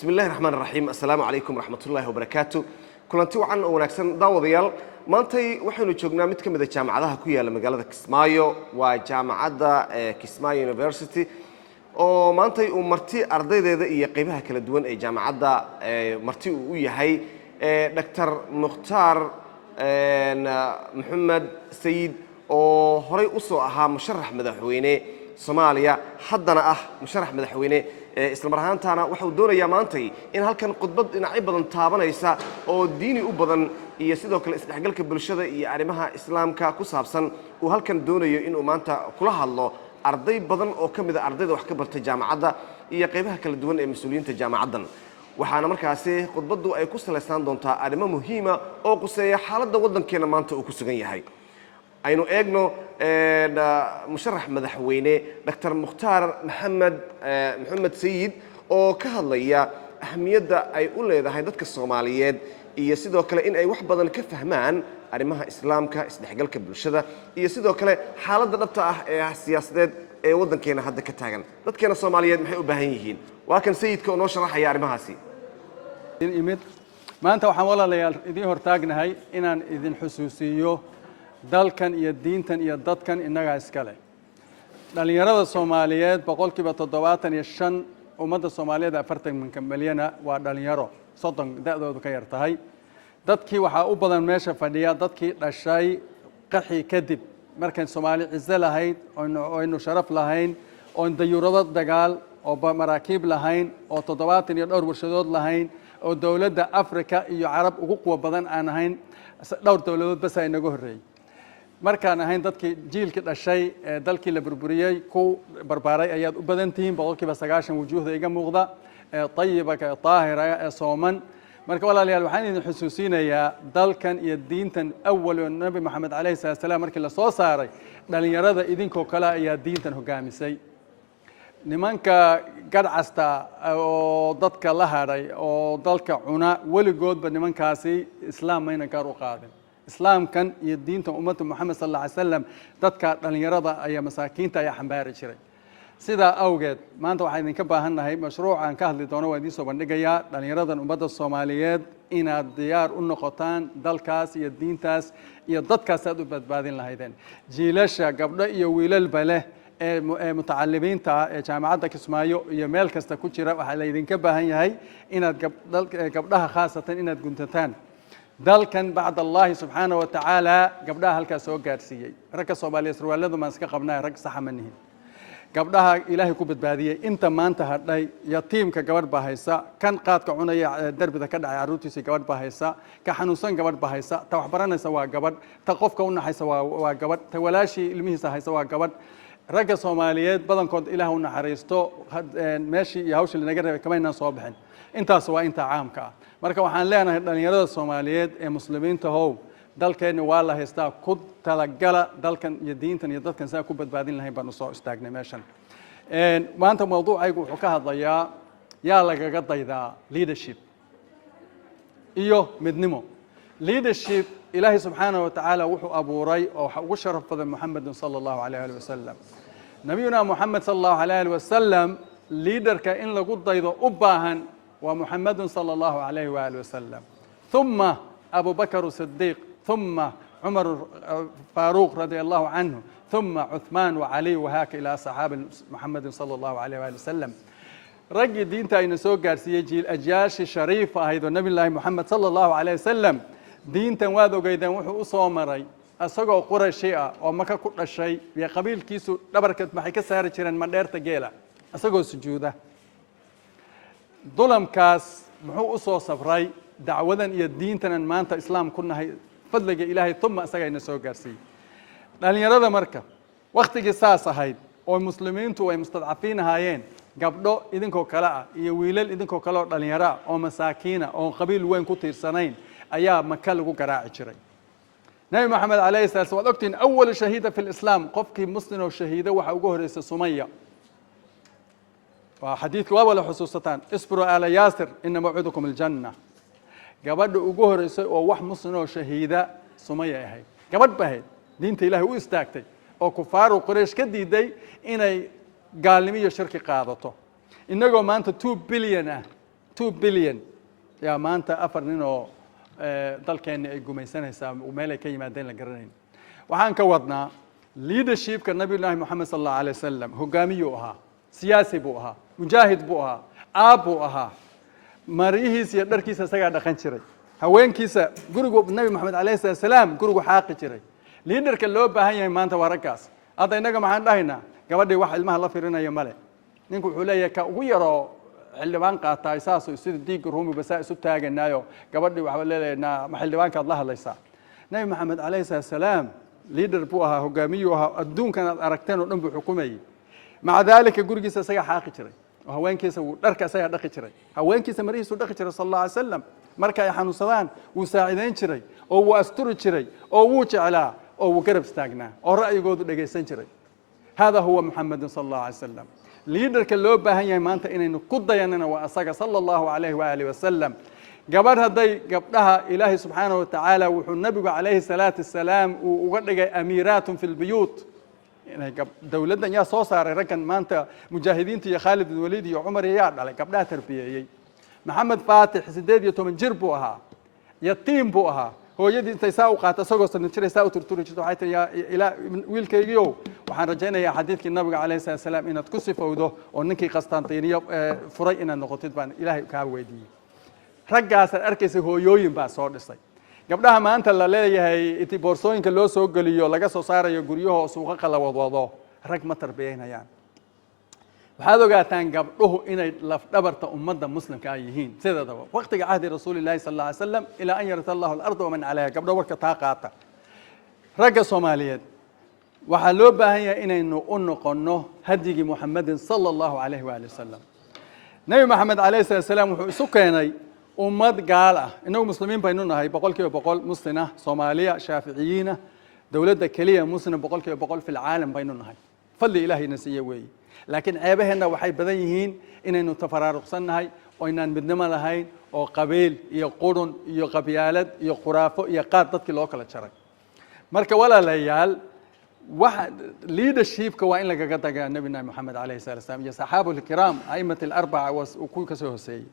بسم الله الرحمن الرحيم السلام عليكم ورحمة الله وبركاته كلنتي وعن وناكسن داوديال maantay waxaynu joognaa mid ka mid ah jaamacadaha ku yaala magaalada Kismaayo waa jaamacadda Kismaayo University oo maantay uu marti ardaydeeda iyo qaybaha kala duwan ee jaamacadda marti uu yahay Dr. Mukhtar Maxamed Sayid oo horay u soo ahaa musharax madaxweyne Soomaaliya haddana ah musharax madaxweyne isla marhaantana waxa uu doonayaa maantay in halkan khudbad dhinacyo badan taabanaysa oo diini u badan iyo sidoo kale isdhexgalka bulshada iyo arrimaha islaamka ku saabsan uu halkan doonayo inuu maanta kula hadlo arday badan oo ka mid ah ardayda wax ka bartay jaamacadda iyo qaybaha kala duwan ee mas'uuliyiinta jaamacaddan waxaana markaasi khudbaddu ay ku saleysan doontaa arrimo muhiim ah oo quseeya xaaladda waddankeena maanta uu ku sugan yahay aynu eegno musharax madaxweyne Dr. Mukhtar Maxamed Sayid oo ka hadlaya ahmiyadda ay u leedahay dadka Soomaaliyeed iyo sidoo kale in ay wax badan ka fahmaan arrimaha islaamka isdhexgalka bulshada iyo sidoo kale xaaladda dhabta ah ee siyaasadeed ee waddankeena hadda ka taagan dadkeena Soomaaliyeed maxay u baahan yihiin waa kan sayidka oo noo sharaxaya arrimahaasi maanta waxaan walaalayaal idin hortaagnahay inaan idin xusuusiyo dalkan iyo diintan iyo dadkan inaga iskale dhalinyarada Soomaaliyeed boqolkiiba 75 ummadda Soomaaliyeed 40 milyan waa dhalinyaro 30 da'doodu ka yar tahay dadkii waxa u badan meesha fadhiya dadkii dhashay qaxi kadib markan Soomaali ciise lahayd oo sharaf lahayn oo dayuurado dagaal oo maraakiib lahayn oo 70 iyo dhowr warshadood lahayn oo dawladda Afrika iyo Carab ugu quwa badan aan ahayn dhowr dawladood bas ay naga horeeyay markaan ahayn dadkii jiilkii dhashay ee dalkii la burburiyay ku barbaaray ayaad u badan tihiin boqolkiiba 90 wujuuhda iga muuqda ee tayiba ka taahira ee sooman marka walaalayaal waxaan idin xusuusinayaa dalkan iyo diintan awwal nabi maxamed calayhi salaam markii la soo saaray dhalinyarada idinkoo kale ayaa diintan hogaamisay nimanka gadcasta oo dadka la haray oo dalka cuna waligoodba nimankaasi islaam mayna gaar u qaadin islaamkan iyo diinta ummadda Muhammad sallallahu alayhi wasallam dadka dhalinyarada ayaa masaakiinta ayaa xambaari jiray sida awgeed maanta waxaan idinka baahanahay mashruucan ka hadli doono waa idin soo bandhigayaa dhalinyaradan ummadda Soomaaliyeed inaad diyaar u noqotaan dalkaas iyo diintaas iyo dadkaas aad u badbaadin lahaydeen jiilasha gabdho iyo wiilalba leh ee mutacalimiinta ee jaamacadda Kismaayo iyo meel kasta ku jira waxa la idinka baahan yahay inaad gabdhaha khaasatan inaad guntataan dalkan bacd Allah subhanahu wa ta'ala gabdhaha halkaas soo gaarsiiyay ragga Soomaaliyeed surwaaladu ma iska qabnaa rag sax ma nihin gabdhaha Ilaahay ku badbaadiyay inta maanta hadhay yatiimka gabadh bahaysa kan qaadka cunaya darbida ka dhacay aruurtiisa gabadh bahaysa ka xanuunsan gabadh bahaysa ta wax baranaysa waa gabadh ta qofka u naxaysa waa gabadh ta walaashi ilmihiisa haysa waa gabadh ragga Soomaaliyeed badankood Ilaahay u naxariisto meeshii iyo hawshii naga reebay kama inaan soo bixin intaas waa inta caamka ah marka waxaan leenahay dhalinyarada Soomaaliyeed ee muslimiinta hoow dalkeena waa la haystaa ku talagala dalkan iyo diintan iyo dadkan saa ku badbaadin lahayn baan soo istaagnay meeshan maanta mawduucaygu wuxuu ka hadlayaa yaa lagaga daydaa leadership iyo midnimo leadership Ilaahay subhanahu wa ta'ala wuxuu abuuray oo ugu sharaf badan Muhammad sallallahu alayhi wa sallam nabiyuna Muhammad sallallahu alayhi wa sallam leaderka in lagu daydo u baahan ومحمد صلى الله عليه وآله وسلم ثم أبو بكر الصديق ثم عمر فاروق رضي الله عنه ثم عثمان وعلي وهاك إلى صحابة محمد صلى الله عليه وآله وسلم رجي دينتا إن سوق جارسية جيل أجياش الشريفة هيدا النبي الله محمد صلى الله عليه وسلم دينتا واذو قيدا وحو أصومري أسوق قرشيئة ومكا كل شيء يا قبيل كيسو لبركة محيكا سارة شيران مدير تجيلا أسوق سجودة ظلمkaas muxuu u soo safray dacwadan iyo diintan maanta islaam ku nahay fadliga Ilaahay tuma asagayna soo gaarsiin dhalinyarada marka waqtigii saas ahayd oo muslimiintu ay mustadcafiin ahaayeen gabdho idinkoo kala ah iyo wiilal idinkoo kala oo dhalinyaro oo masaakiina oo qabiil weyn ku tiirsanayn ayaa Makka lagu garaaci jiray Nabi Muhammad alayhi salaam waa ogtiin awwal shahiida fil islaam qofkii muslim oo shahiida waxa ugu horeysay Sumayya وحديث ولا حسوستان اصبروا على ياسر إن موعدكم الجنة قبل وجوه رئيس أو واحد مسلم أو شهيدة سمية هاي قبل بهاي دينت إلهي ويستاكتي أو كفار وقريش كدي دي إن قال لي شركة قاعدته إنه ما أنت 2 بليون 2 bilyan yaa maanta 4 nin oo dalkeenna ay gumaysanaysaa meel ay ka yimaadeen la garanayn waxaan ka wadnaa leadershipka nabiyullaahi moxamed sal allahu alay wasalam hogaamiyuu ahaa siyaasi buu ahaa mujaahid buu ahaa aab buu ahaa mariyihiisa iyo dharkiisa isagaa dhaqan jiray haweenkiisa gurigu nabi moxamed alayhi salaatu wasalaam gurigu xaaqi jiray liidarka loo baahan yahay maanta waa raggaas hadda innaga maxaan dhahaynaa gabadhii wax ilmaha la firinaya male ninku wuxuu leeyahay ka ugu yaroo xildhibaan qaataa saasoo sida diigga ruumiba saa isu taaganaayo gabadhii waxba leeleynaa ma xildhibaankaad la hadlaysaa nabi moxamed alayhi salaatu wasalaam liidar buu ahaa hogaamiyuu ahaa adduunkan aad aragteen oo dhan buu xukumayay maca daalika gurigiisa isagaa xaaqi jiray oo haweenkiisa wuu dharka isagaa dhaqi jiray haweenkiisa marihiisuu dhaqi jiray sal allahu alay wasalam marka ay xanuunsadaan wuu saacidayn jiray oo wuu asturi jiray oo wuu jeclaa oo wuu garab istaagnaa oo ra'yigoodu dhagaysan jiray hada huwa muxamedun sal allahu alay wasalam liidarka loo baahan yahay maanta inaynu ku dayanana waa asaga sala allahu alayhi waalihi wasalam gabadh hadday gabdhaha ilaahay subxaanahu watacaala wuxuu nabigu calayhi salaatu wasalaam uu uga dhigay amiiraatun fi lbuyuut inay dowladdan yaa soo saaray raggan maanta mujaahidiinta iyo khaalid bin waliid iyo cumar yaa dhalay gabdhaha tarbiyeeyey maxamed faatix 18 jir buu ahaa yatiim buu ahaa hooyadii intay saa u qaata isagoo sanan jiray saa u turturi jirto waxay tahay ilaa wiilkaygiiow waxaan rajaynayaa xadiidkii nabiga calayhi salaatu wasalaam inaad ku sifowdo oo ninkii qastaantiiniyo furay inaad noqotid baan ilaahay kaa weydiiyey raggaasaad arkaysa hooyooyin baa soo dhisay gabdhaha maanta la leeyahay intii boorsooyinka loo soo geliyo laga soo saarayo guryahoo suuqa la wadwado rag ma tarbiyaynayaan waxaad ogaataan gabdhuhu inay lafdhabarta ummadda muslimka ay yihiin sideedaba waqtiga cahdi rasuulillahi sal alla alay wasalam ilaa an yarita allahu alarda waman calayha gabdho warka taa qaata ragga soomaaliyeed waxaa loo baahan yahay inaynu u noqonno hadyigii muxamedin sala allahu alayhi waali wasalam nebi moxamed alayhi salatu wasalaam wuxuu isu keenay ummad gaal ah inagu muslimiin baynu nahay 100% muslin ah soomaaliya shaaficiyiina dowladda keliya muslim 100% fi lcaalam baynu nahay fadli ilaahayna siiye weeye laakiin ceebaheenna waxay badan yihiin inaynu tafaraaruqsannahay oo inaan midnimo lahayn oo qabiil iyo qurun iyo qabyaalad iyo khuraafo iyo qaad dadkii loo kala jaray marka walaalayaal waxa leadershipka waa in lagaga tagaa nabina moxamed alayhi salatu wasalaam iyo saxaabul kiram a'imat al-arba'a oo ku ka soo hoseeyay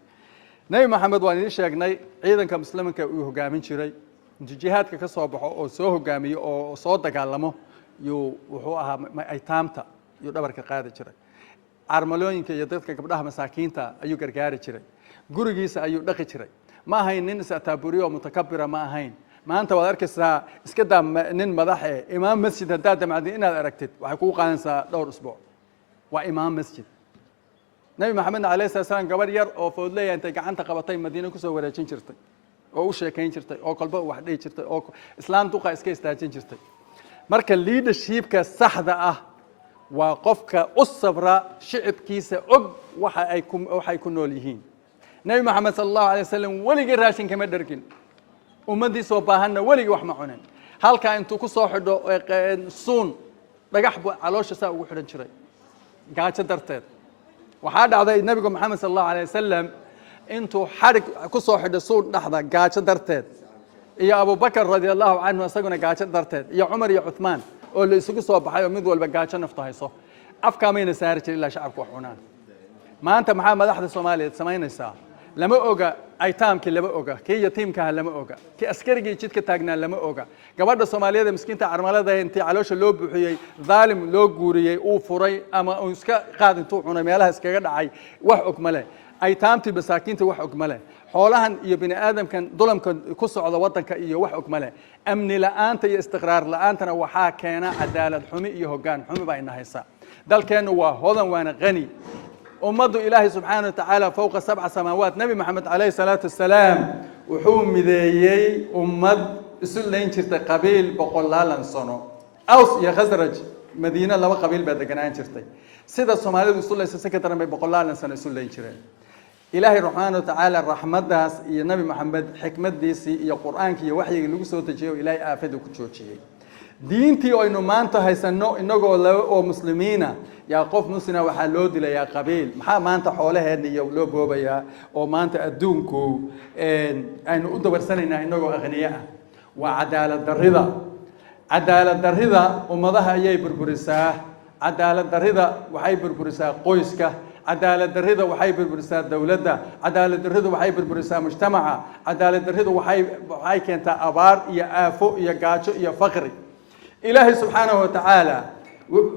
nabi moxamed waan idin sheegnay ciidanka musliminka uu hogaamin jiray jihaadka ka soo baxo oo soo hogaamiyo oo soo dagaalamo wuxuu ahaa aytaamta iyo dhabarka qaadi jiray carmalooyinka iyo dadka gabdhaha masaakiinta ayuu gargaari jiray gurigiisa ayuu dhaqi jiray ma ahayn nin is-ataaburiyo oo mutakabira ma ahayn maanta waad arkaysaa iska daa nin madaxe imaam masjid haddaad damacdin inaad aragtid waxay kugu qaadanaysaa dhowr usbuuc waa imaam masjid nabi maxamedna alayhi salatu wasalaam gabadh yar oo foodleeya intay gacanta qabatay madiina kusoo wareejin jirtay oo u sheekayn jirtay oo kolba wax dhihi jirtay oo islaam duqa iska istaajin jirtay marka leadershipka saxda ah waa qofka u sabra shicibkiisa og waxay ku nool yihiin nabi moxamed sal allahu alay wasalam weligii raashin kama dhargin ummaddiisoo baahanna weligii wax ma cunin halkaa intuu ku soo xidho suun dhagax buu caloosha saa ugu xidhan jiray gaajo darteed waxaa dhacday nabiga moxamed sal allahu alay wasalam intuu xadhig ku soo xidhay suun dhexda gaajo darteed iyo abubakar radi allahu canhu isaguna gaajo darteed iyo cumar iyo cuthmaan oo la isugu soo baxay oo mid walba gaajo naftu hayso afkaamayna saari jirin ilaa shacabku wax cunaan maanta maxaa madaxda soomaaliyeed samaynaysaa lama oga aytaamkii lama oga kii yatiimkaha lama oga kii askarigii jidka taagnaa lama oga gabadha soomaaliyeed miskiinta carmalada intii caloosha loo buuxiyey dhaalim loo guuriyey uu furay ama uu iska qaad intuu cunay meelaha iskaga dhacay wax og male aytaamtii masaakiinta wax og male xoolahan iyo bini aadamkan dulamka ku socda wadanka iyo wax og male amni la'aanta iyo istiqraar la'aantana waxaa keena cadaalad xumi iyo hoggaan xumi baa ina haysa dalkeennu waa hodan waana qani ummaddu ilaahay subxaanahu watacaala fowqa 7 samaawaat nabi moxamed calayhi salaatu wasalaam wuxuu mideeyey ummad isu layn jirtay qabiil 100 sano aws iyo khasraj madiina 2 qabiil baa deganaan jirtay sida soomaalidu isu laysa si ka daran bay 100 sano isu layn jireen ilaahay subxaanahu watacaala raxmadaas iyo nabi moxamed xikmadiisii iyo qur'aankii iyo waxyigii lagu soo dejiyey oo ilaahay aafada ku joojiyey diintii aynu maanta haysanno inagoo oo muslimiina yaa qof muslina waxaa loo dilayaa qabiil maxaa maanta xoolaheedna iyo loo boobayaa oo maanta adduunku aynu u dabarsanaynaa inagoo aqniye ah waa cadaalad darrida ummadaha ayay burburisaa cadaalad darrida waxay burburisaa qoyska cadaalad darrida waxay burburisaa dowladda, cadaalad darridu waxay burburisaa mujtamaca, cadaalad darridu waxay keentaa abaar iyo aafo iyo gaajo iyo faqri. ilaahay subxaanahu watacaala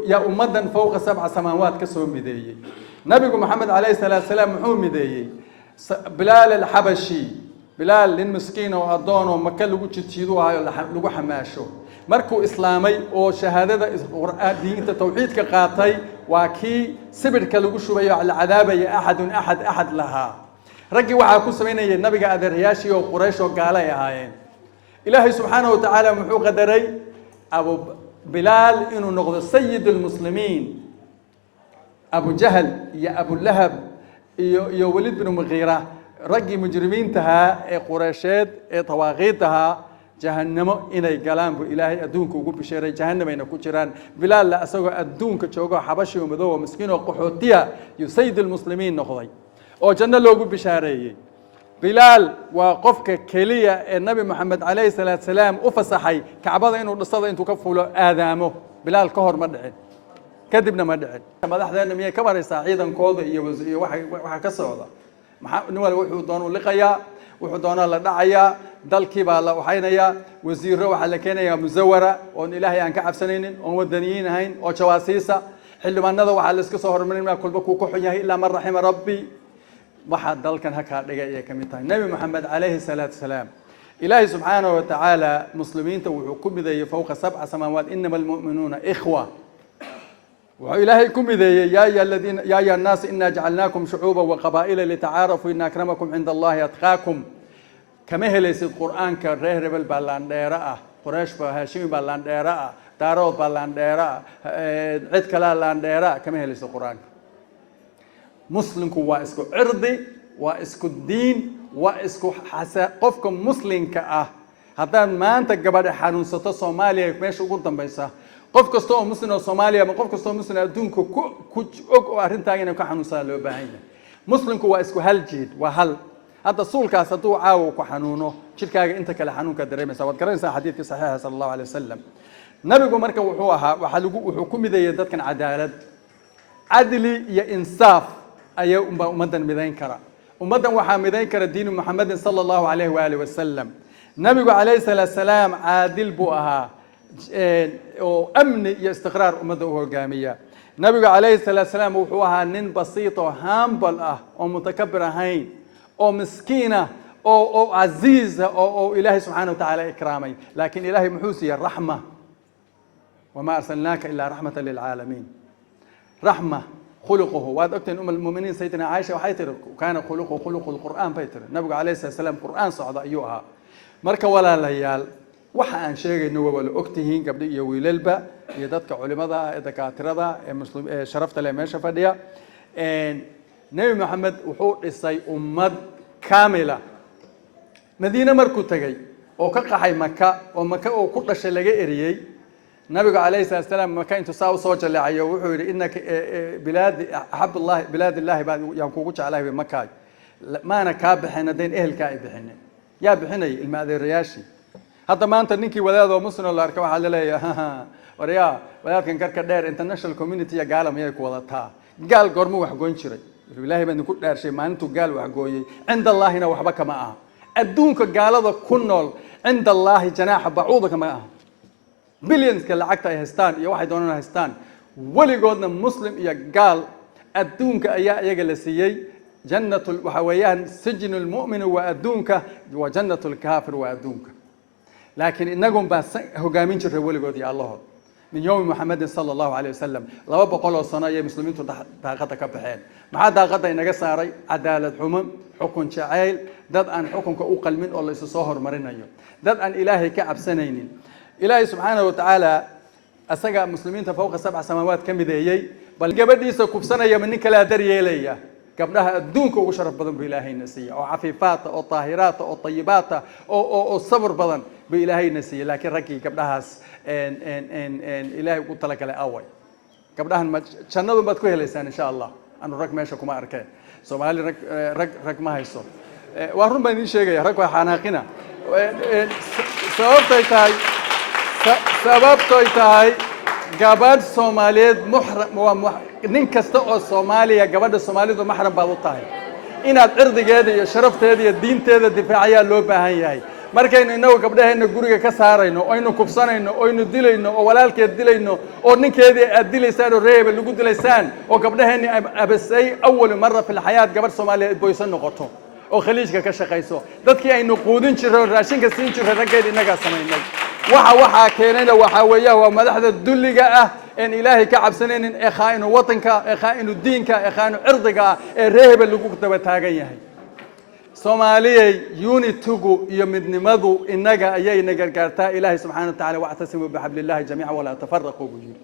yaa ummaddan fowqa 7 samaawaat ka soo mideeyey. nabigu maxamed calayhi salaatu wasalaam muxuu mideeyey bilaal alxabashi, bilaal nin miskiin oo addoon oo maka lagu jidjiidu ahayo lagu xamaasho. markuu islaamay oo shahaadada diinta tawxiidka qaatay waa kii sibirka lagu shubayo la cadaabaya axad lahaa. raggii waxaa ku samaynayay nabiga adeerayaashii oo quraysh oo gaalo ay ahaayeen. ilaahay subxaanahu watacaala muxuu qadaray abu bilaal inuu noqdo sayid almuslimiin. abu jahl iyo abu lahab iyo walid bin muqiira raggii mujrimiintahaa ee qureysheed ee tawaaqiidahaa jahannamo inay galaan buu ilaahay adduunka ugu bisheeray. jahannamayna ku jiraan. bilaalla asagoo adduunka joogo xabashi oo madow oo miskiin oo qaxootiya iyo sayid almuslimiin noqday oo janno loogu bishaareeyey. bilaal waa qofka keliya ee nabi maxamed calayhi salaatu salaam u fasaxay kacbada inuu dhisada intuu ka fuulo aadaamo. bilaal ka hor ma dhicin, kadibna ma dhicin. madaxdeena miyay ka maraysaa ciidankooda iyo waxa ka socda? nin walba wuxuu doonuu liqayaa, wuxuu doonaa la dhacayaa, dalkii baa la waxaynayaa. wasiiro waxaa la keenayaa musawara oon ilaahay aan ka cabsanaynin, oon wadaniyiin ahayn, oo jawaasiisa. xildhibaanada waxaa la iska soo hormarinaya kulba kuu ka xun yahay ilaa man raxima rabbi. waxaa dalkan hakaa dhigay ayay ka mid tahay nabi maxamed calayhi salaatu wasalaam. ilaahay subxaanahu watacaala muslimiinta wuxuu ku mideeyey fowqa 7 samaawaat inama almu'minuuna ikhwa. wuxuu ilaahay ku mideeyey yaa ayuha annaas inaa jacalnaakum shucuuba waqabaa'ila litacaarafuu ina akramakum cinda allahi atqaakum. kama helaysid qur'aanka reer hebel baa laandheero ah, quraysh baa haashimi baa laandheero ah, daarood baa laandheero ah, cid kalea laandheero ah. kama helaysid qur'aanka. muslimku waa isku cirdi, waa isku diin, waa isku qofka muslimka ah. haddaan maanta gabadha xanuunsato soomaaliya meesha ugu dambaysa, qof kasta oo muslim oo Soomaaliya ama qof kasta oo muslim adduunka ku og oo arrintan inuu ka xanuunsan loo baahan yahay. muslimku waa isku hal jeed, waa hal. hadda suulkaas hadduu caawo ku xanuuno jirkaaga inta kale xanuunka dareemaysa. waad garanaysaa xadiidkii saxiixa sallallahu alayhi wasallam. nabigu marka wuxuu ahaa wuxuu ku mideeyay dadkan cadaalad, cadli iyo insaaf ayaa ummadan midayn kara. ummadan waxaa midayn kara diinu muxamedin sallallahu alayhi wa alihi wasallam. nabigu calayhi salaatu salaam caadil buu ahaa oo amni iyo istiqraar ummadda u hogaamiya. nabigu calayhi salaatu salaam wuxuu ahaa nin basiit oo humble ah oo mutakabir ahayn oo miskiina oo casiiza oo ilaahay subxaanahu watacaala ikraamay. laakiin ilaahay muxuu siiyey raxma. wamaa arsalnaaka ilaa raxmatan lilcaalamiin. raxma khuluquhu. waad ogtahin almu'miniin sayidina caaisha waxay tiri kaana khuluquhu khuluqu lqur'aan bay tiri. nabigu calayhi salaatu salaam qur'aan socda ayuu ahaa. marka walaalayaal waxa aan sheegayno waa wala ogtihiin gabdho iyo wiilalba iyo dadka culimada ah ee dakaatirada ee sharafta leh meesha fadhiya. nabi maxamed wuxuu dhisay ummad kaamila. madiine markuu tagay oo ka qaxay maka oo maka oo ku dhashay laga eriyey, nabigu calayhi salaatu wasalaam maka intuu saa u soo jaleecayo wuxuu yidhi innaka bilaadi axabullahi bilaadillahi baan yaan kugu jeclahay makaay. maana kaa bixin haddayn ehelkaa ay bixinin. yaa bixinayay ilma adeerayaashii. hadda maanta ninkii wadaad oo muslim la arka waxaa laleeyahay waryaa wadaadkan garka dheer international community ya gaala miyay ku wadataa? gaal goormuu wax goyn jiray? ilaahay baan ku dhaarshay maalintuu gaal wax gooyey. cinda allaahina waxba kama aha. adduunka gaalada ku nool cinda allaahi janaaxa bacuuda kama aha. bilyanska lacagta ay haystaan iyo waxay doonaan haystaan, weligoodna muslim iyo gaal adduunka ayaa iyaga la siiyey. jannatul waxa weeyaan sijnu lmu'mini waa adduunka, wa jannatu lkaafir waa adduunka. laakiin inagun baa hogaamin jiray weligood iyo allahood min yowmi muxamedin sala allahu alayh wasalam. 200 oo sano ayay muslimiintu daaqada ka baxeen. maxaa daaqada inaga saaray? cadaalad xumo, xukun jacayl, dad aan xukunka u qalmin oo la isu soo hormarinayo, dad aan ilaahay ka cabsanaynin. ilaahay subxaanahu watacaala asaga muslimiinta fowqa 7 samaawaat ka mideeyey, bal gabadhiisa kufsanaya ma nin kalea daryeelaya. gabdhaha adduunka ugu sharaf badan buu ilaahayna siiyey oo cafiifaata oo taahiraata oo tayibaata oo sabr badan buu ilaahayna siiyey. laakiin raggii gabdhahaas ilaahay ugu talagalay away. gabdhahan jannadu baad ku helaysaan insha allah. anu rag meesha kuma arkeen. soomaali rag ma hayso. waa run baan idiin sheegaya, rag waa xanaaqina. sababtoy tahay gabadh Soomaaliyeed nin kasta oo Soomaaliya gabadha Soomaalidu maxram baad u tahay inaad cirdigeeda iyo sharafteeda iyo diinteeda difaacayaa loo baahan yahay markaynu inagu gabdhaheena guriga ka saarayno oo aynu kubsanayno oo aynu dilayno oo walaalkeed dilayno oo ninkeedii aad dilaysaan oo reeba lagu dilaysaan oo gabdhaheena abasay awwal marra fil hayaat gabadh Soomaaliyeed boysan noqoto oo khaliijka ka shaqayso dadkii aynu quudin jirro raashinka siin jirro raggeed inaga sameynay waxa keenayna waxa weeyaa waa madaxda dulliga ah in ilaahay ka cabsanaynin ee khaa'inu watanka ee khaa'inu diinka ee khaa'inu cirdiga ee reeba lagu daba taagan yahay Soomaaliyay unitugu iyo midnimadu inaga ayay nagargaartaa ilaahay subxaanahu wa ta'ala wa'tasimu bihablillahi jamii'an wa la tafarraqu bihi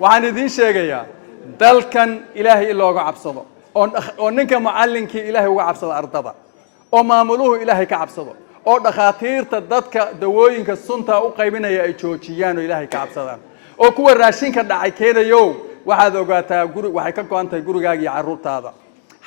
waxaan idin sheegayaa dalkan ilaahay looga cabsado oo ninka macallinkii ilaahay uga cabsado ardada oo maamuluhu ilaahay ka cabsado oo dhakhaatiirta dadka dawooyinka sunta u qaybinaya ay joojiyaan oo ilaahay ka cabsadaan oo kuwa raashinka dhacay keenayo waxaad ogaataa waxay ka go'antay gurigaaga iyo carruurtaada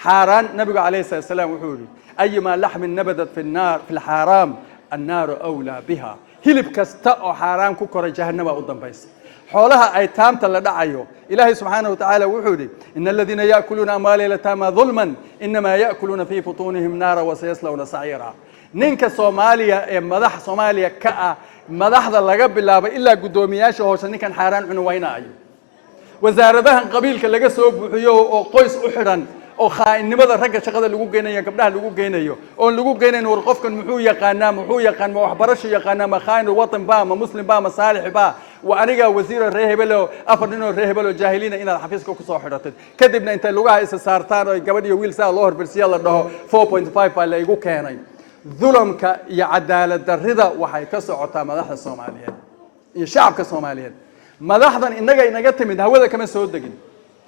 حاران نبي عليه الصلاة والسلام وحولي أيما لحم نبذت في النار في الحرام النار أولى بها هلب كستاء حرام كوكر جهنم قدام بيس حولها أيتام تلدعيو إلهي سبحانه وتعالى وحولي إن الذين يأكلون أموال اليتامى ظلما إنما يأكلون في بطونهم نارا وسيصلون سعيرا نينك صوماليا مدح صوماليا كأ مدح ذا لقب الله إلا قدومياش وهو كان حاران عنوينا أيو وزاردها قبيل كلقى سوب وحيو وقيس أحرا oo khaa'inimada ragga shaqada lagu geenayo gabdhaha lagu geenayo oo lagu geenayo war qofkan muxuu yaqaanaa ma waxbarasho yaqaanaa ma khaa'in watan ba ma muslim ba ma saalix ba wa aniga wasiir reehbelo afar nin oo reehbelo jaahiliina inaad xafiiska ku soo xidhatid kadibna inta lugaha isa saartaan oo gabadh iyo wiil saa loo horbarsiya la dhaho 4.5 baa la igu keenay dulamka iyo cadaalad darrida waxay ka socotaa madaxda Soomaaliyeed iyo shacabka Soomaaliyeed madaxdan inaga timid hawada kama soo degin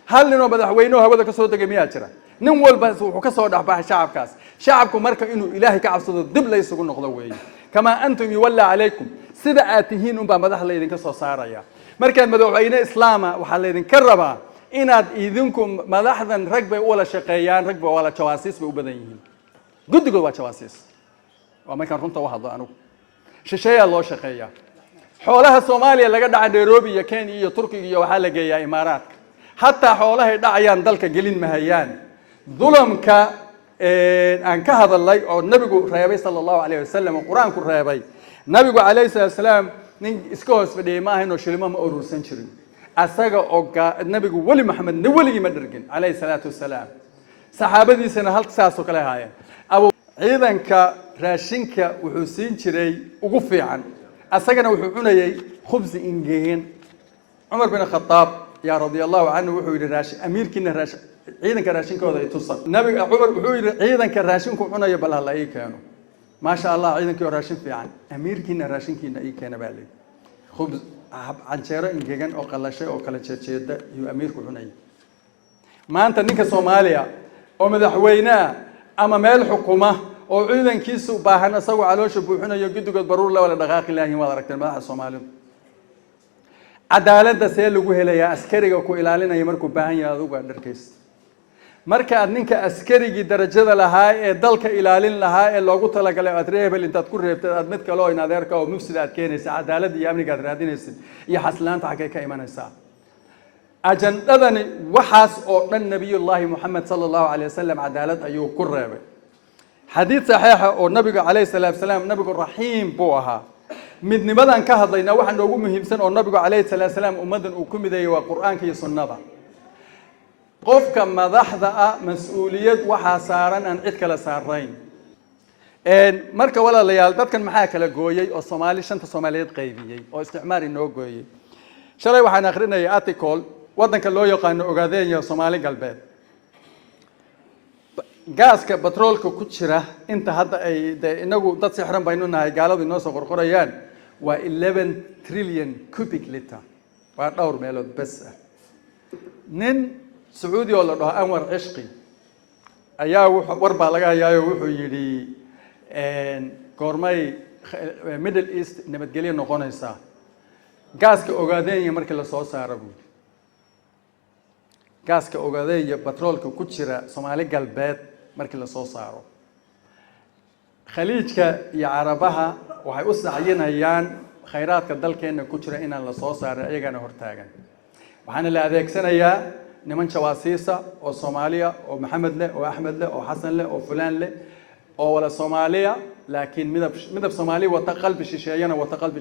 hal nin oo madaxweynuhu hawada ka soo degay miyaa jira nin walba wuxuu ka soo dhaxbaxay shacabku marka inuu ilaahay ka cabsado dib la isugu noqdo weey kama antum yuwalla alaykum sida aatihiin un baa madax la idinka soo saaraya marka madaxweyne islaama waxa la idinka rabaa inaad idinku madaxdan rag bay wala shaqeeyaan rag bay wala jawaasiis bay u badan yihiin guddigood waa jawaasiis waa markaan runta wax hadlo anigu shisheeyaa loo shaqeeyaa xoolaha Soomaaliya laga dhacay Nairobi iyo Kenya iyo Turkiga iyo waxa la geeyaa Imaaraadka حتى حولها دعيان ذلك جلين مهيان ظلم ك أن كهذا الله أو النبي ريابي صلى الله عليه وسلم القرآن كل ريابي النبي عليه الصلاة والسلام إسكوس بدي ما هنو شلما ما أورو سنشرين أساق أوكا النبي ولي محمد نولي مدرجين عليه الصلاة والسلام صحابة دي سنة هل تساسو كلها هاي أبو عيدا كراشين وحسين شري وقفي عن أساقنا وحونا خبز إنجين عمر بن الخطاب يا رضي الله عنه وحول الراشي أمير كنا راشي عيدا كراشين كودا يتصل نبي عمر وحول عيدا كراشين كونا يبلها الله أي كانوا ما شاء الله عيدا كراشين في عن أمير كنا راشين كنا أي كان بالي خبز عن شراء إنجان أو قلا شيء أو قلا شيء ده يو أمير كنا ما أنت نيك سوماليا أو مدحوينا أما مال حكومة أو عيدا كيسو باهنا سووا على شو بوحنا يجدوا قد برور لا ولا دقائق الله ما دركت ما الصومالي عدالة سيل وجهه يا عسكري وكو إلالنا يمركو باهن يا ذوق دركيس مركا أدنك عسكري درجة لها دلك إلالين لها اللي قلت لك اللي أتريه بل أنت تذكر أدمت كلاه إن ذلك أو مفسدات كينس عدالة دي أمري قادر هذين السن يحصلان تحقيق إيمان الساعة أجندني وحاس أو النبي الله محمد صلى الله عليه وسلم عدالة أيو كرّه حديث صحيح أو النبي عليه الصلاة والسلام نبي الرحيم بوها midnimadan ka hadlayna waxa noogu muhiimsan oo nabiga kaleey salaam ummadan uu ku mideeyay waa quraanka iyo sunnada qofka madaxda ah mas'uuliyad waxa saaran aan cid kala saarayn marka walaalayaal dadkan maxaa kala gooyay oo Soomaali shanta Soomaaliyeed qaybiyay oo isticmaar inoo gooyay shalay waxaan akhrinayay article wadanka loo yaqaan Ogaadenya Soomaali galbeed gaaska batroolka ku jira inta hadda ay inagu dad si xiran baynu nahay gaaladu inoo soo qorqorayaan waa 11 trillion cubic liter waa dhowr meelood bas ah nin Saudi oo la dhaho Anwar Ishqi ayaa war baa laga hayaayo wuxuu yiri goormay Middle East nabadgelyo noqonaysa gaaska Ogaadenya markii la soo saaro gaaska Ogaadenya batroolka ku jira Soomaali galbeed markii la soo saaro khaliijka iyo carabaha waxay u saaciyinayaan khayraadka dalkeenna ku jira inaan la soo saarin ayagana hortaagan waxaana la adeegsanayaa niman jawaasiisa oo Soomaaliya oo Maxamed leh oo Axmed leh oo Xasan leh oo fulaan leh oo wala Soomaaliya laakiin midab Soomaali wata qalbi shisheeyana wata qalbi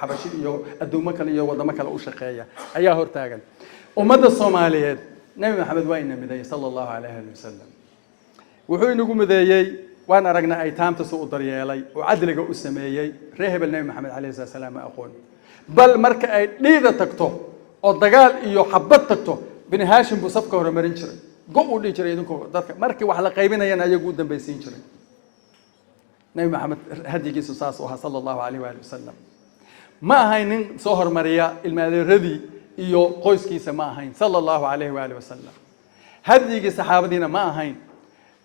xabashi iyo adduumo kale iyo wadamo kale u shaqeeya ayaa hortaagan ummadda Soomaaliyeed nabi Maxamed waa inna miday sallallahu alayhi wa sallam wuxuu inagu mideeyay waan aragnaa ay taamta soo daryeelay oo cadliga u sameeyay reehbel nabi Maxamed alayhi salaam aqoon bal marka ay dhiida tagto oo dagaal iyo xabad tagto bini Haashim buu safka hore marin jiray go u dhigi jiray idinku dadka markii wax la qaybinayaan ayagu u dambaysiin jiray nabi Maxamed hadigiisu saas oo sallallahu alayhi wa sallam ma ahaynin soo hormariya ilmaadeeradii iyo qoyskiisa ma ahayn sallallahu alayhi wa sallam hadigii saxaabadiina ma ahayn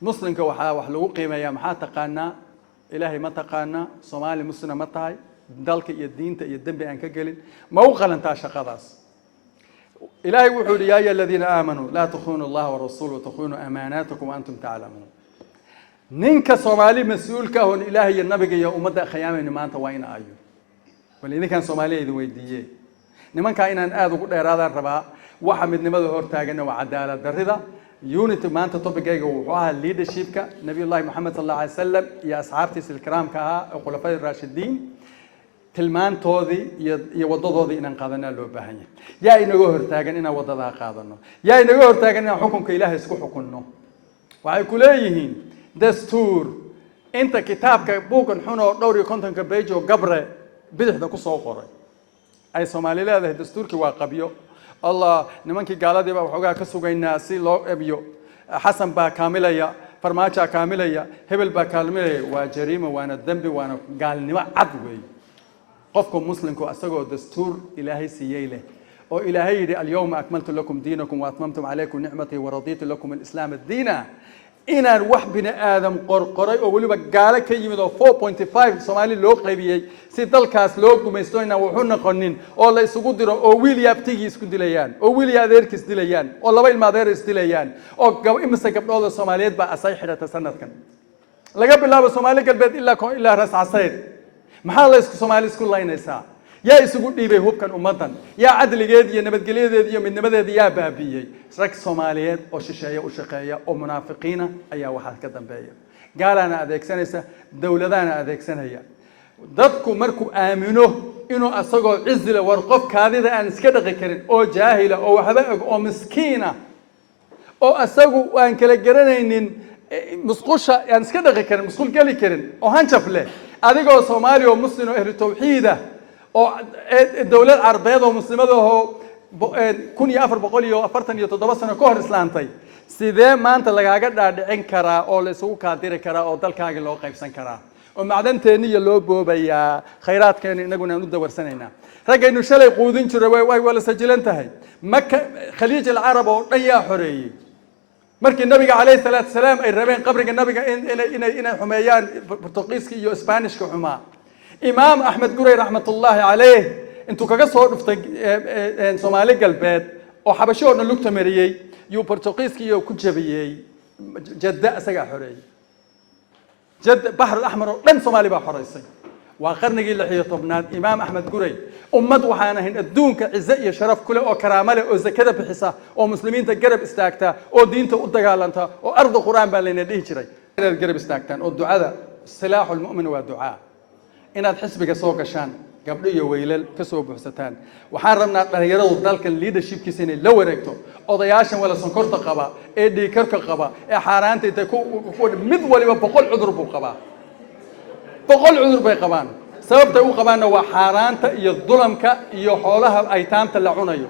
muslimka waxa wax lagu qiimeeyaa maxaa taqaanaa ilaahay ma taqaanaa Soomaali muslima ma tahay dalka iyo diinta iyo dambi aan ka galin ma u qalantaa shaqadaas ilaahay wuxuu yiri yaa alladina aamanu la takhunu Allah wa rasulahu takhunu amaanatukum wa antum ta'lamun ninka Soomaali mas'uulka ah oo ilaahay iyo nabiga iyo ummadda khiyaamayna maanta waa in ayo wal idinkan Soomaaliyeed idin weydiiyay nimanka inaan aad ugu dheeraadaan rabaa waxa midnimada hortaagan waa cadaalad darrida unity maanta topicayga wuxuu ahaa leadershipka nabiyullaahi Muhammad sallallahu alayhi wasallam iyo asxaabtiisa ilkiraamka ah ee khulafada raashidiin tilmaantoodii iyo wadadoodii inaan qaadana loo baahan yahay yaa inaga hortaagan inaan wadada qaadano yaa inaga hortaagan inaan xukunka ilaahay isku xukunno waxay ku leeyihiin dastuur inta kitaabka buugan xun oo dhowr iyo kontonka page oo gabre bidixda ku soo qoray ay Soomaali leedahay dastuurkii waa qabyo الله نمانكي قالادي بقى وحوجا كسوجينا سي لو أبيو حسن با كاملة فرماجة كاملة هبل با كاملة وجريمة وانا الذنب وانا قال نوا عدوي قفكم مسلم كو أسقوا دستور إلهي سيئله أو إلهي اليوم أكملت لكم دينكم وأتممتم عليكم نعمتي ورضيت لكم الإسلام الدين إن الوح بن آدم قرقري أو ولي بقالة كي يمدو 4.5 Soomaali loo qaybiyay si dalkaas loo gumeystayna wuxuu noqonin oo la isugu diro oo wiil yaabtigi isku dilayaan oo wiil adeerkiis dilayaan oo laba ilmaadeer is dilayaan oo imisa gabdhooda Soomaaliyeed baa asay xirata sanadkan laga bilaabo Soomaali galbeed ilaa ras casayr maxaa la isku Soomaali isku laynaysaa yaa isugu dhiibay hubkan ummadan yaa cadligeed iyo nabadgelyadeed iyo midnimadeed yaa baabiyay rag Soomaaliyeed oo shisheeye u shaqeeya oo munaafiqiina ayaa waxa ka dambeeya gaalana adeegsanaysa dawladana adeegsanaya dadku markuu aamino inuu asagoo cizla war qof kaadida aan iska dhaqi karin oo jaahila oo waxba og oo miskiina oo asagu aan kala garanaynin musqusha aan iska dhaqi karin musqul gali karin oo hanjaf leh adigoo Soomaali oo muslim oo ahli tawxiida oo dawlad Carabeed oo muslimada oo 1447 sano ka hor islaantay sidee maanta lagaaga dhaadhicin karaa oo la isugu kaadiri karaa oo dalkaaga loo qaybsan karaa oo macdanteeniya loo boobayaa khayraadkeena inaguna aan u dawarsanayna ragaynu shalay quudin jiray way wala sajilan tahay Makka Khaliij al-Arab oo dhan yaa xoreeyay markii nabiga alayhi salaatu salaam ay rabeen qabriga nabiga inay xumeeyaan Portugiiska iyo Isbaanishka xumaa Imaam Ahmed Gurey rahmatullahi alayh intuu kaga soo dhuftay Soomaali galbeed oo xabasho oo dhan lugta mariyay iyo Portugiiska iyo ku jabiyay Jeddah asaga xoreeyay Jeddah Bahr al-Ahmar oo dhan Soomaali baa xoreysay waa qarnigii 16aad Imaam Ahmed Gurey ummad waxaan ahayn adduunka ciise iyo sharaf kule oo karaamo leh oo zakada bixisa oo muslimiinta garab istaagta oo diinta u dagaalanta oo ardu quraan baa leena dhihi jiray inaad garab istaagtaan oo ducada silaaxul mu'min waa ducaa inaad xisbiga soo gashaan gabdho iyo weylal ka soo buuxsataan waxaan rabnaa dhalinyaradu dalkan leadershipkiisa inay la wareegto odayaashan wala sonkorta qaba ee dhiikarka qaba ee xaaraanta inta ku mid waliba 100 cudur buu qabaa 100 cudur bay qabaan sababta uu qabaana waa xaaraanta iyo dulamka iyo xoolaha ay taamta la cunayo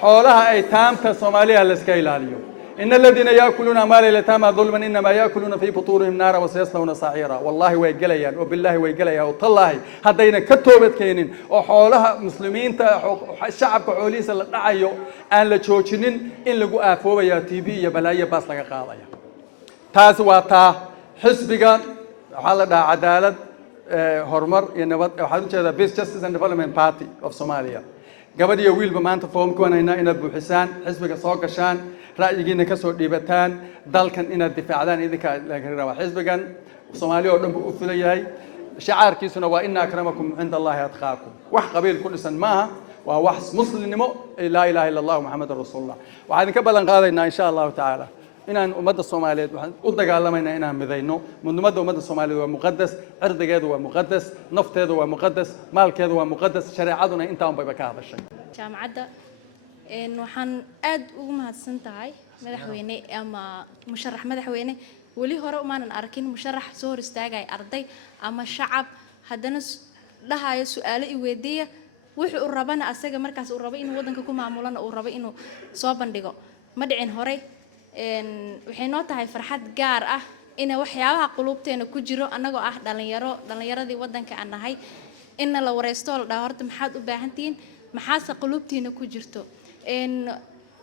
xoolaha ay taamta Soomaaliya la iska ilaaliyo إن الذين يأكلون أموال اليتامى ظلما إنما يأكلون في بطونهم نارا وسيصلون سعيرا والله ويجليان وبالله ويجليان والله هدينا كتوبة كينين وحولها مسلمين الشعب كعوليس الدعيو أن لتشوشنين إن لقوا أفوه يا تيبي يا بلايا باس لك قاضية تاس واتا حسبك على عدالة هرمر ينبض وحدث هذا Peace Justice and Development Party of Somalia قبل يويل بمانت فهم كون هنا بو حسان حزبك صوق شان رأيجينا كسر ديبتان دال كان إن الدفاع عن إذا كان حزبك Soomaaliya oo dhan buu u filayay شعاركيسنا وإن أكرمكم عند الله أتقاكم وح قبيل كل سن معها ووح مسلم نمو لا إله إلا الله محمد رسول الله وعاد كبلن قادينا إن شاء الله تعالى إن أمد الصومالية ودقالمينا إنها مذينو من أمد الصومالية هو مقدس عرض هو مقدس نفط هو مقدس مال هو مقدس شريعتنا أنت أم بك هذا الشيء جامعة إن وحن أد ومهدسنتهاي مدحويني أما مشرح مدحويني ولي هراء ما نأركين مشرح صور استاجي أرضي أما الشعب هدنا لها سؤال يوديه وح الربنا أسجى مركز الربا إنه ودن كم معمولنا الربا إنه صابن دقة مدعين هراء إن وحيناتها هاي فرحات جار إن وحياها قلوبتين كجرو أنا جو دلنا يرى دي ودن كأنها هاي إن لو ريستول دهرت محد وباهنتين محاسة قلوبتين كجرتو إن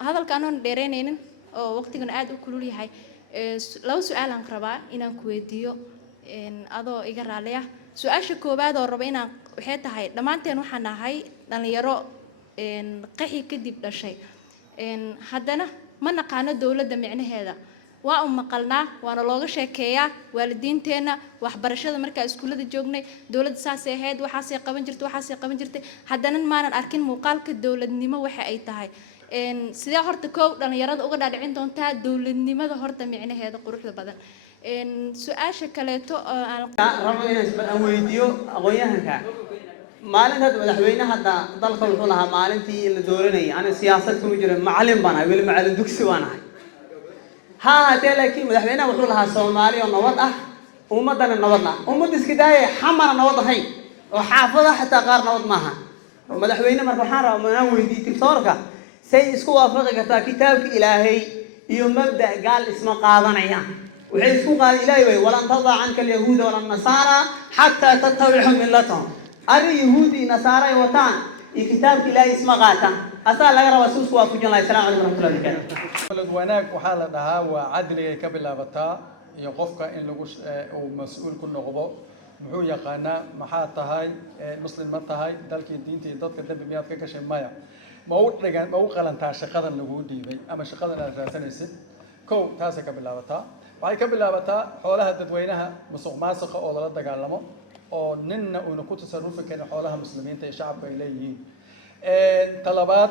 هذا القانون ديرينين أو وقت كنا قاعد وكلولي هاي لو سؤال عن قرباء إن كويديو إن هذا يقرأ عليه سؤال شكوبات وربنا وحياتها هاي لما أنت نوحنا هاي لأن يرى إن قحي كدي بلا شيء إن حدنا ما نقعنا الدولة دمعنا هذا وأم قلنا وأنا لوجا شكيا والدين تنا وحبرشة مركز كل ذي جوجني دولة ساسة هاد وحاسة قبل جرت حدنا ما نأركن مقال كالدولة النما وحقيتها هاي إن سيدا هرت كو لأن يراد أقدر على عندهم تا دولة النما ده هرت معنا هذا قروح البدن إن سؤال شكلته رمينا ويديو أغوياها مالن هذا مدحوينه هذا ضل قولها مالنتي اللي دورني أنا سياسة كمجرم معلم بنا ولا معلم دكسي وانا ها تلاقي مدحوينه وحولها الصومالي والنوضة ومدن النوضة ومد إسكداية حمر النوضة هي وحافظة حتى غار نوض معها ومدحوينه مربحارة ومن ويدي تبصرك سي اسكو وافقك تا كتابك إلهي يوم مبدأ قال اسمه قاضنيا وعيسكو قال إلهي ولن تضع عنك اليهود ولا النصارى حتى تتبع ملتهم أري يهودي نصارى وطان كتابك إلهي اسمه قاتا أسأل الله رسولك وافقنا الله السلام عليكم ورحمة الله وبركاته ولد وناك وحالة لها وعدل قبل بطا يقفك إن لغش ومسؤول كل نغضو محو يقانا محاتهاي مسلم متهاي دالك الدين تيدادك الدب مياد كاكشي مايا ما قلنتا شقادا لغو ديبي أما شقادا لغاسانيسي كو تاسا قبل بطا وعي قبل بطا حولها ددوينها مسوق ماسقة أو للا دقالمو oo ninna uu ku tasarrufi karin xoolaha muslimiinta ee shacabka ay leeyihiin talabaad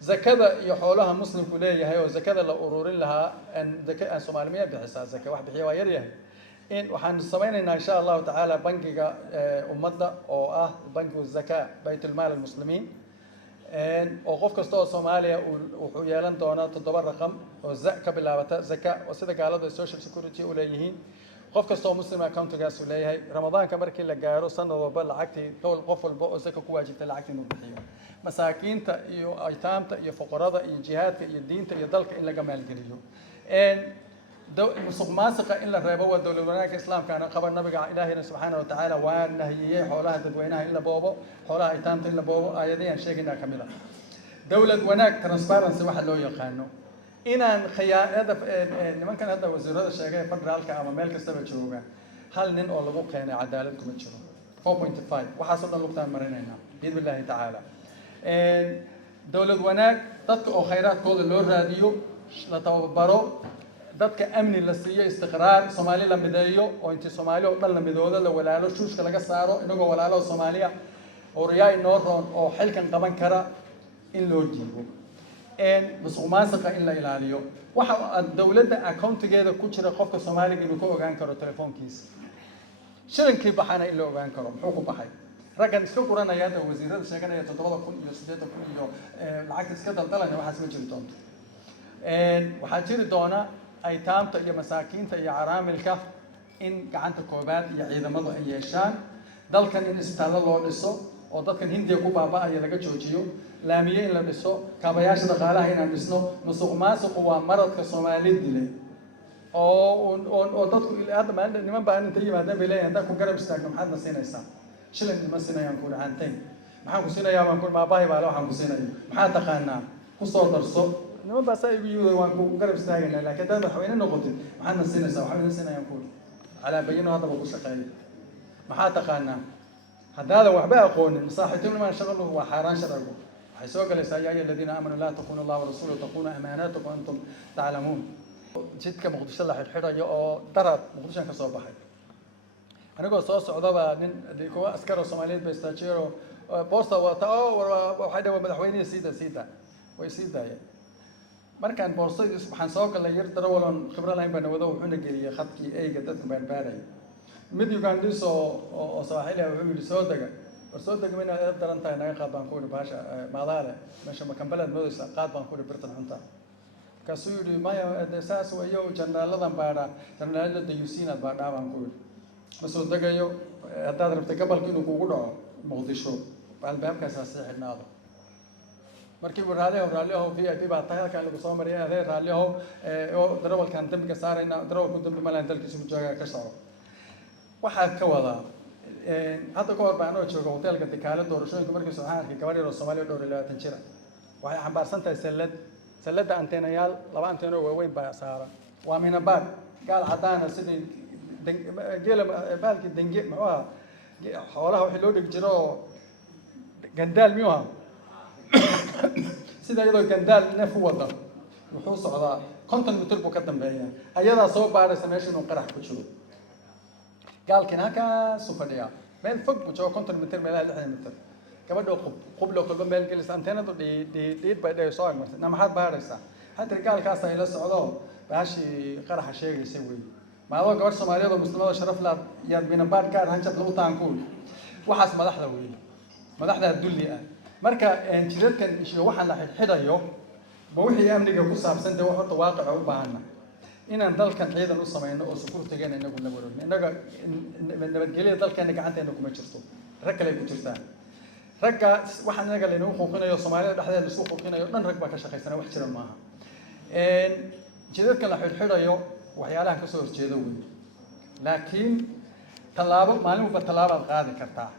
zakada iyo xoolaha muslimku leeyahay oo zakada la ururin lahaa zakada Soomaaliya bixisa zakada wax bixiyo waa yar yahay in waxaan sameeynaynaa insha Allah ta'ala bangiga ummadda oo ah bangiga zakada baytul maal muslimiin oo qof kasta oo Soomaaliya uu yeelan doona 7 raqam oo ka bilaabata zakada oo sida gaalada social security u leeyihiin qof kasta oo muslim account-gaas uu leeyahay ramadaanka markii la gaaro sanad walba lacagtii qof walba oo zaka ku waajibta lacagtii inuu bixiyo masaakiinta iyo aytaamta iyo fuqarada iyo jihaadka iyo diinta iyo dalka in laga maalgeliyo musuq maasuqa in la reebo waa dowlad wanaagga islaamka ana qaba nabiga ilaahayna subxaanahu wa tacaala waa nahiyey xoolaha dadweynaha in la boobo xoolaha aytaamta in la boobo aayadahan sheegaynaa ka mid ah dowlad wanaag transparency waxa loo yaqaano inaan khiyaanada nimankan hadda wasiirada sheegay federaalka ama meel kastaba jooga hal nin oo lagu keenay cadaalad kuma jiro 4.5 waxa soo dhan lugtaan marinaynaa biidbillahi tacaala dowlad wanaag dadka oo khayraadkooda loo raadiyo la tababaro dadka amni la siiyo istiqraar Soomaali la mideeyo oo intii Soomaali oo dhan la midoodo la walaalo shuushka laga saaro inagoo walaalo Soomaaliya oo riyaay noo roon oo xilkan qaban kara in loo jiibo musuq maasuqa in la ilaaliyo waxa dawladda account-geeda ku jira qofka Soomaaliga inuu ka ogaan karo telefoonkiisa shilinkii baxana in la ogaan karo muxuu ku baxay raggan iska quranaya wasiirada sheeganaya 7,000 iyo 8,000 iyo lacag iska daldalanaya waxaas ma jiri doonto waxaa jiri doona aytaamta iyo masaakiinta iyo caraamilka in gacanta koobaad iyo ciidamadu ay yeeshaan dalkan in isbitaallo loo dhiso oo dadkan Hindiya ku baaba'aya laga joojiyo laamiye in la dhiso kaabayaasha dhaqaalaha inaan dhisno musuq maasuqu waa maradka Soomaaliyeed dilay oo dadku hadda maalinta niman baa inta yimaadeen bay leeyahay dadku garab istaagno maxaad na siinaysaa shilin ma siinayaan ku dhacanteen maxaan ku siinayaa waan ku maabahay baa waxaan ku siinayaa maxaa taqaanaa ku soo darso niman baa saa igu yidhi waan ku garab istaagaynaa laakiin dad waxweyne noqotay maxaad na siinaysaa waxaan siinayaan ku calaa bayino hadda ku shaqeeyay maxaa taqaanaa هذا وحبا أقول مصاحتين ما شغله وحران شرعه حيسوق لسا يا الذين آمنوا لا تخونوا الله ورسوله تخونوا أماناتكم وأنتم تعلمون جدك مقدس الله الحرة يا درب مقدسان كصباحي anigoo soo socdaba nin kuwa askar oo Soomaaliyeed bay istaajiro boosta wata oo waxay dhaw madaxweynaha siida way sii daayeen markaan boostadii waxaan soo galay yar darawalon khibrad lahayn baan wado wuxuuna geliyay khadkii eeyga dadka baan baaray mid Ugandis oo Soomaali ah wuxuu yiri soo daga mina aad daran tahay naga qaad baan ku yiri baasha maadaale meesha ma kambalad moodaysa qaad baan ku yiri birtan cunta kaasuu yiri maya saas wayo jannaaladan baara janaalada yusiina baadha baan ku yiri masoo dagayo haddaad rabtay gobolka inuu kugu dhaco Muqdisho albaabkaas saxiixnaado markii uu raaliyaho VIP baa tahay halkan lagu soo mariyay adeer raaliyaho oo darawalkan dambiga saarayna darawalku dambi ma lahayn dalkiisu jooga ka soo waxaa ka wada hadda ka hor baan oo jooga hotelka Dikaale doorashooyinka markii soo arkay gabadh yar oo Soomaaliya dhowr iyo 20 jir waxay xambaarsan tahay salada anteenayaal laba anteeno waaweyn baa saaran waa minabaad gaal cadaan sidii geela baalki dange maxaa xoolaha wixii loo dhig jiro gandaal miyuu sida iyadoo gandaal neef u wada wuxuu socdaa 50 mitir buu ka dambeeyaa ayadaa soo baaraysa meesha inuu qarax ku jiro gaalkan halkaas u fadhiya meel fog buu joogo 50 mitir meelaha 60 mitir gabadha qublo kolba meel gelis anteenadu dhiid bay dheer soo martay maxaad baaraysaa hadda gaalkaas ay la socdo baashi qaraxa sheegaysa weey maado gabar Soomaaliyeed oo muslimada sharaf la yar binabaad ka hanjab lagu taanku waxaas madaxda weey madaxda dulli ah marka jiradkan isho waxa la xidhayo ma wixii amniga ku saabsan de waxa waaqic u baahana inaan dalkan ciidan u sameeyno oo sukuurtigeena inagu la wareegno inaga nabadgelyada dalkeena gacanteena kuma jirto rag kale ku jirtaan ragga waxaan inaga leeyahay xuquuqinayo Soomaalida dhexdeeda isku xuquuqinayo dhan rag baa ka shaqeysana wax jira maaha jidadkan la xidhayo waxyaalaha ka soo horjeedo weey laakiin talaabo maalin walba talaabo qaadi kartaa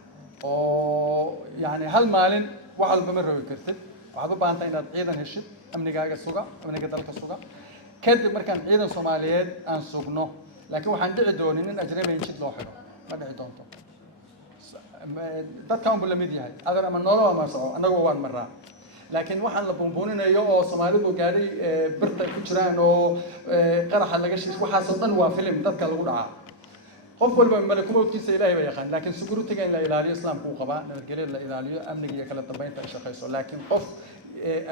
oo yani hal maalin wax walba ma roogi kartid waxaad u baahan tahay inaad ciidan heshid amnigaaga suga amniga dalka suga kadib markaan ciidan Soomaaliyeed aan sugno laakiin waxaan dhici doonin in ajnabi jid loo xiro ma dhici doonto dadka aan bulamid yahay adan ama nolol ma soo anagu waan maraa laakiin waxaan la buunbuuninayo oo Soomaalidu gaari birta ku jiraan oo qaraxa laga shiis waxaas oo dhan waa film dadka lagu dhacaa qof walba malakumowdkiisa Ilaahay baa yaqaan laakiin suguurtiga in la ilaaliyo islaamku uu qabaa nabadgelyada la ilaaliyo amniga iyo kala dambeynta ay shaqeyso laakiin qof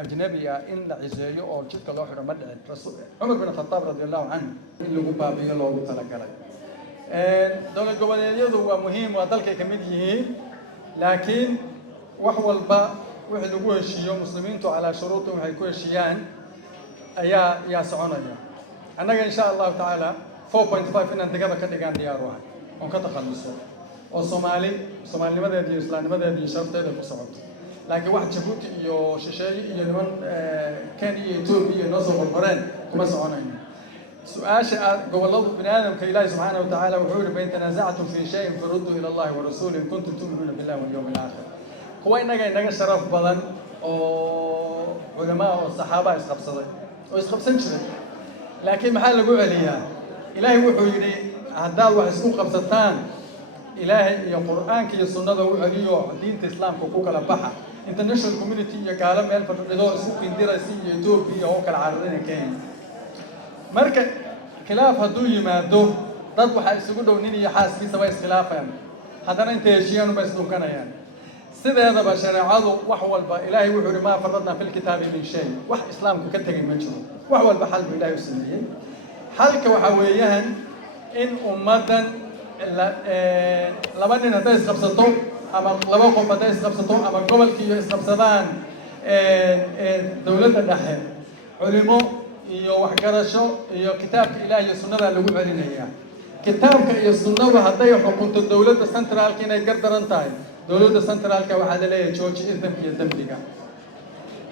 ajnabi ah in la ciseeyo oo jidka loo xiro ma dhicin rasuul Umar bin Khattab radiyallahu anhu in lagu baabiyo loogu talagalay dawlad goboleedyadu waa muhiim waa dalkay kamid yihiin laakiin wax walba wixii lagu heshiiyo muslimiintu ala shuruud waxay ku heshiiyaan ayaa soconaya annaga insha Allah ta'ala 4.5 inaan degada ka dhigaan diyaar u ah oo ka takhaluso oo Soomaalimadeed iyo Islaamnimadeed iyo sharafteeda ku socoto laakiin wax Djibouti iyo Shisheeye iyo niman Kenya iyo Ethiopia iyo noo soo qorqoreen kuma soconayno su'aasha gobolada bini'aadamka Ilaahay subhanahu wa ta'ala wuxuu yiri bayn tanaza'tum fi shay'in faruddu ila Allah wa rasulihi in kuntum tu'minuna billahi wal yawmil akhir kuwa inaga sharaf badan oo culamaa oo saxaaba isqabsan jiray laakiin maxaa lagu celiyaa Ilaahay wuxuu yiri haddaad wax isku qabsataan Ilaahay iyo Qur'aanka iyo sunnada uu celiyo diinta Islaamka ku kala baxa international community iyo gaala meel fadhido isku qindiraysi iyo Ethiopia oo kala cararina Kenya marka khilaaf hadduu yimaado dad waxa isugu dhow nin iyo xaaskiisa way iskhilaafayaan haddana inta heshiiyaan uma isdunkanayaan sideedaba shariicadu wax walba Ilaahay wuxuu yiri ma faradna fil kitaabi min shay wax islaamku ka tagay ma jiro wax walba xal buu Ilaahay u sameeyay halka waxa weeyaan in ummadan laba nin haday isqabsato ama laba qof haday isqabsato ama gobolkii iyo isqabsadaan dawladda dhexe culimo iyo waxgarasho iyo kitaabka Ilaahay iyo sunnada lagu celinaya kitaabka iyo sunnada haday xukunto dawladda centraalka inay gardaran tahay dawladda centraalka waxa la leeyahay jooji idamka iyo dambiga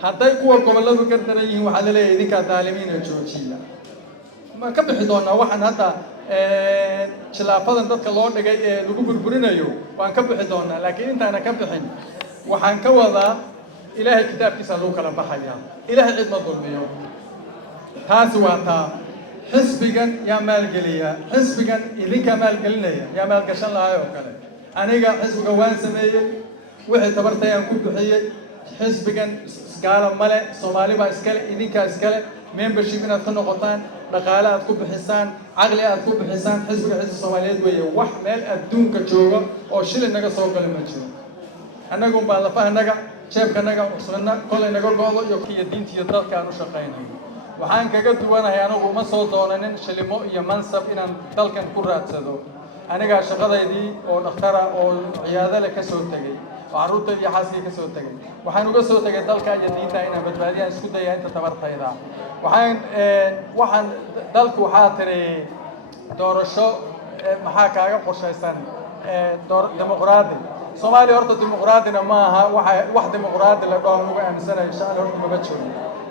haday kuwa goboladu gardaran yihiin waxa la leeyahay idinka daalimiina joojiya ma ka bixi doonaa waxaan hadda khilaafadan dadka loo dhigay ee lagu burburinayo waan ka bixi doonaa laakiin intaana ka bixin waxaan ka wadaa Ilaahay kitaabkiisa loo kala baxaya Ilaahay cid ma dulmiyo taasi waa taa xisbigan yaa maalgeliya xisbigan idinka maalgelinaya yaa maalgashan lahaay oo kale aniga xisbiga waan sameeyay wixii tabartayaan ku bixiyay xisbigan gaala male Soomaali baa iskale idinka iskale membership inaad ka noqotaan dhaqaale aad ku bixisaan caqli aad ku bixisaan xisbiga Soomaaliyeed weeye wax meel adduunka jooga oo shilin naga soo galay ma jiro annagu baa lafahanaga jeebkanaga usrana kolay naga goodo iyo diinta iyo dadka aan u shaqeynay waxaan kaga duwanahay anagu ma soo doonanin shilimo iyo mansab inaan dalkan ku raadsado aniga shaqadaydii oo dhakhtar oo ciyaado leh ka soo tagay وعروض يا حاسي كسو تجي وحين وقصو تجي دلك جديدة هنا بدبادية سكوتة يا أنت تبرتيدا وحين دلك وحاطري دور الشو محاكاة قرشيسان دور ديمقراطي سومالي أرض ديمقراطي نماها واحد ديمقراطي اللي قام وقع سنة إن شاء الله أرض مبتشر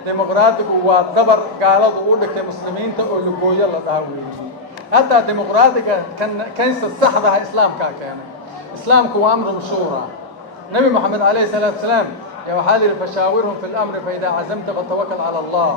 ديمقراطي هو دبر قالوا ضوء كمسلمين تقول له قوية الله داوي حتى ديمقراطي كان الصحة إسلام كان إسلام هو أمر مشورة النبي محمد عليه الصلاة والسلام يا وحالي فشاورهم في الأمر فإذا عزمت فتوكل على الله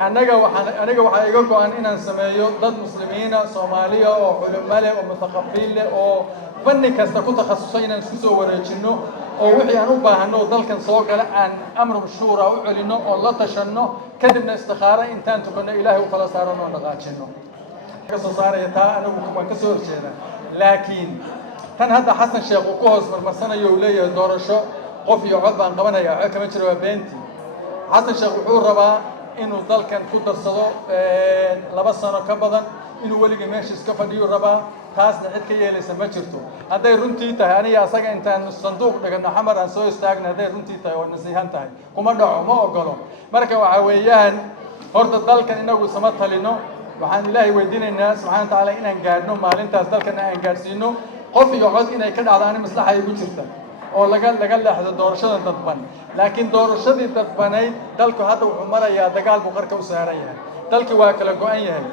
أنا وحايقولكم أن نسميه ضد مسلمين صومالية وعلماء ومثقفين وفني كستكون تخصصين نسوسه ورجنه ووحي أنو باهنو ذلك سوق عن أمر مشورة وعلنه والله تشنه كذبنا استخارة إنتان تكون إلهي وخلاص أرنو نغاتشنه كسو صار يتا أنا وكما كسور شيئا لكن tan hadda xasan sheekh uu ku hoos marmarsanay oo leeyahay doorasho qof iyo cod baan qabanaya kama jiro beenti xasan sheekh wuxuu rabaa inuu dalkan ku darsado 2 sano ka badan inuu waliga meesha iska fadhiyo rabaa taasna cid ka yeelaysa ma jirto haday runtii tahay aniga asaga intaan sanduuq dhigano xamar aan soo istaagna haday runtii tahay oo nasiihan tahay kuma dhaco ma ogolo marka waxa weeyaan horta dalkan inagu sama talino waxaan ilaahay weydiinaynaa subxaanahu wa ta'aala inaan gaadhno maalintaas dalkan aan gaarsiino qof iyo cod inay ka dhacdaan maslaxa ay ku jirta oo laga leexdo doorashada dadban laakiin doorashadii dadbanayd dalku hadda wuxuu marayaa dagaal buu qarka u saaran yahay dalkii waa kala go'an yahay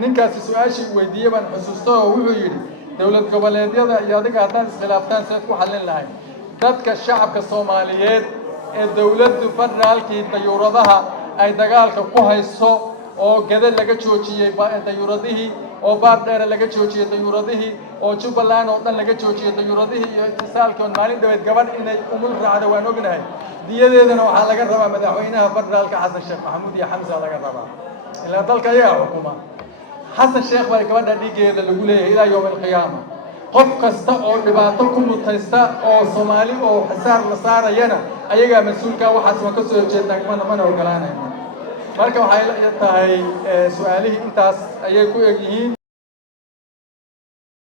ninkaasi su'aashii weydiiyay baan xusuusto oo wuxuu yiri dawlad goboleedyada iyo adiga haddaan iskhilaaftaan saad ku xallin lahayd dadka shacabka Soomaaliyeed ee dawladda federaalkii dayuuradaha ay dagaalka ku hayso oo gadal laga joojiyay dayuuradihii oo baar dheer laga joojiyay dayuuradihii oo Jubbaland oo dhan laga joojiyay dayuuradihii iyo itisaalka maalin dhaweed gabadh inay umul raacdo waan ognahay diyadeedana waxa laga rabaa madaxweynaha federaalka Xasan Sheekh Maxamuud iyo Xamza laga rabaa ilaa dalka ayaga xukuma Xasan Sheekh baa gabadha dhigeeda lagu leeyahay ilaa yawm al-qiyaama qof kasta oo dhibaato ku mutaysta oo Soomaali oo xasaar la saarayana ayaga mas'uulka waxaas ma ka soo jeedaan mana ogolaanayno marka waxay tahay su'aalihii intaas ayay ku egyihiin